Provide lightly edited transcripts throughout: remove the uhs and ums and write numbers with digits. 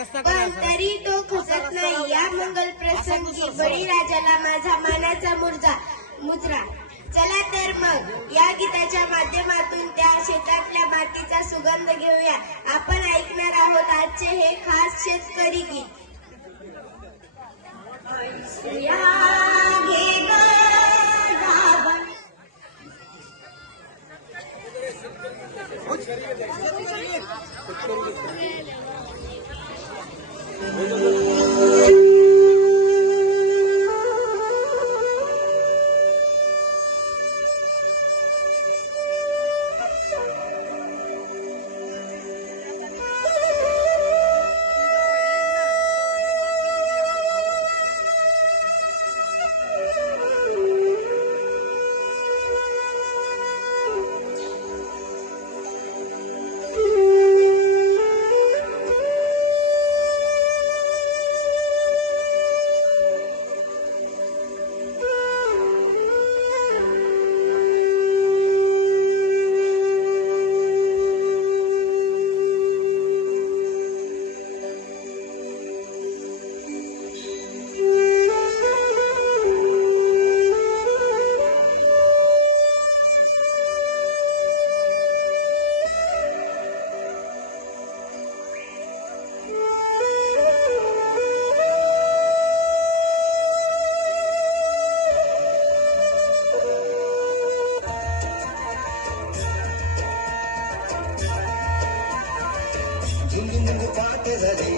पण तरी तो खचत नाही. या मंगल प्रसंगी बळीराजाला माझा मानाचा मुजरा. चला तर मग या गीताच्या माध्यमातून त्या शेतातल्या मातीचा सुगंध घेऊया. आपण ऐकणार आहोत आजचे हे खास शेतकरी गीत. घे ग गाभा. झुंझुंझुंझु पाट झाली,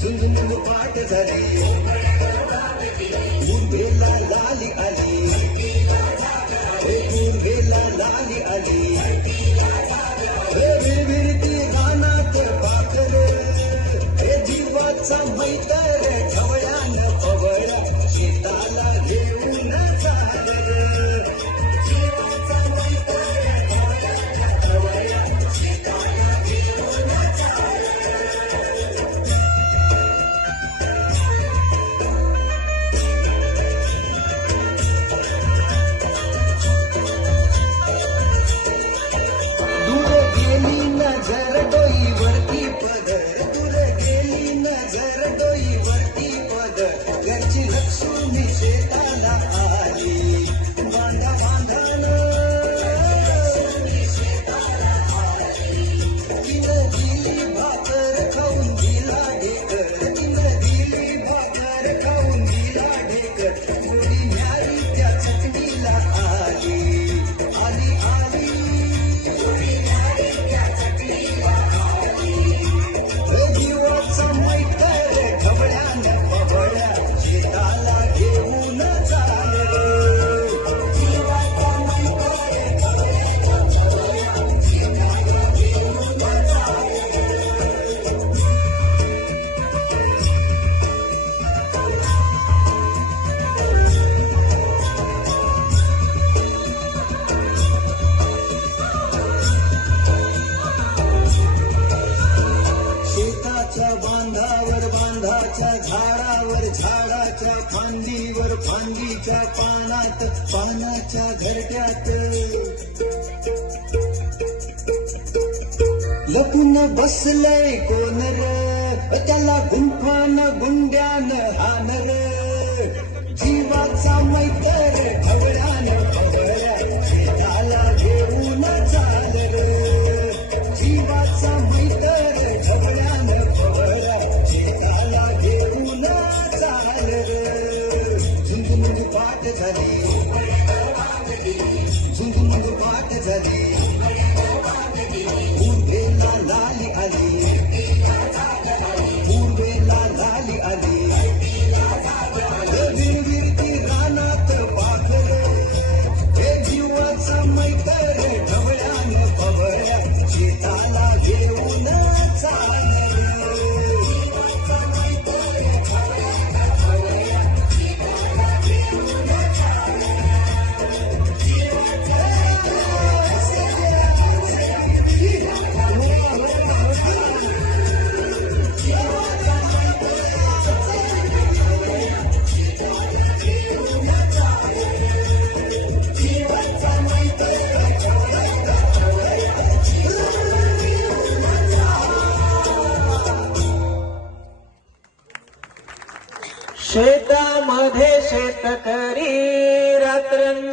झुंझुंझुंझु पाट झाली, गुरबेला लाली आली, गुरबेला लाली आली, विरविरती गानात पाखर, जीवाचा मैतर ढवळ्यानं पवळा, शेताला घेऊन चाललं. घरची लक्ष्मी शेताला आली, बांधा बांधण तिनं दिली भाकर खाऊन दिला ढेकर, तिनं दिली भाकर खाऊन दिला ढेकर, गोडी न्यारी त्या चटणीला आली, आली आली गोडी न्यारी त्या चटणीला आली. जीवाचा मैतर ढवळ्यानं पवळ्या, शेताला घेऊन चाललं. जीवाचा मैतर ढवळ्यानं पवळ्या, शेताला घेऊन चाललं. शेताच्या बांधावर बांधाच्या झाडावर झाडाच्या फांदीवर फांदीच्या पानात पानाच्या घरट्यात लपून बसलंय कोण र, त्याला गुंफान गुंड्यान हानर. जीवाचा मैतर ढवळ्यानं पवळ्या, शेताला घेऊन चाललं. जीवाचा मैतर ढवळ्यानं पवळ्या, शेताला घेऊन चाललं. झुंझुंझु पाट झाली, झुंझुंझु पाट झाली, गुरबेला लाली आली, गुरबेला लाली आली, विरविरती रानात पाखर, शेतामध्ये शेतकरी रात्रंदी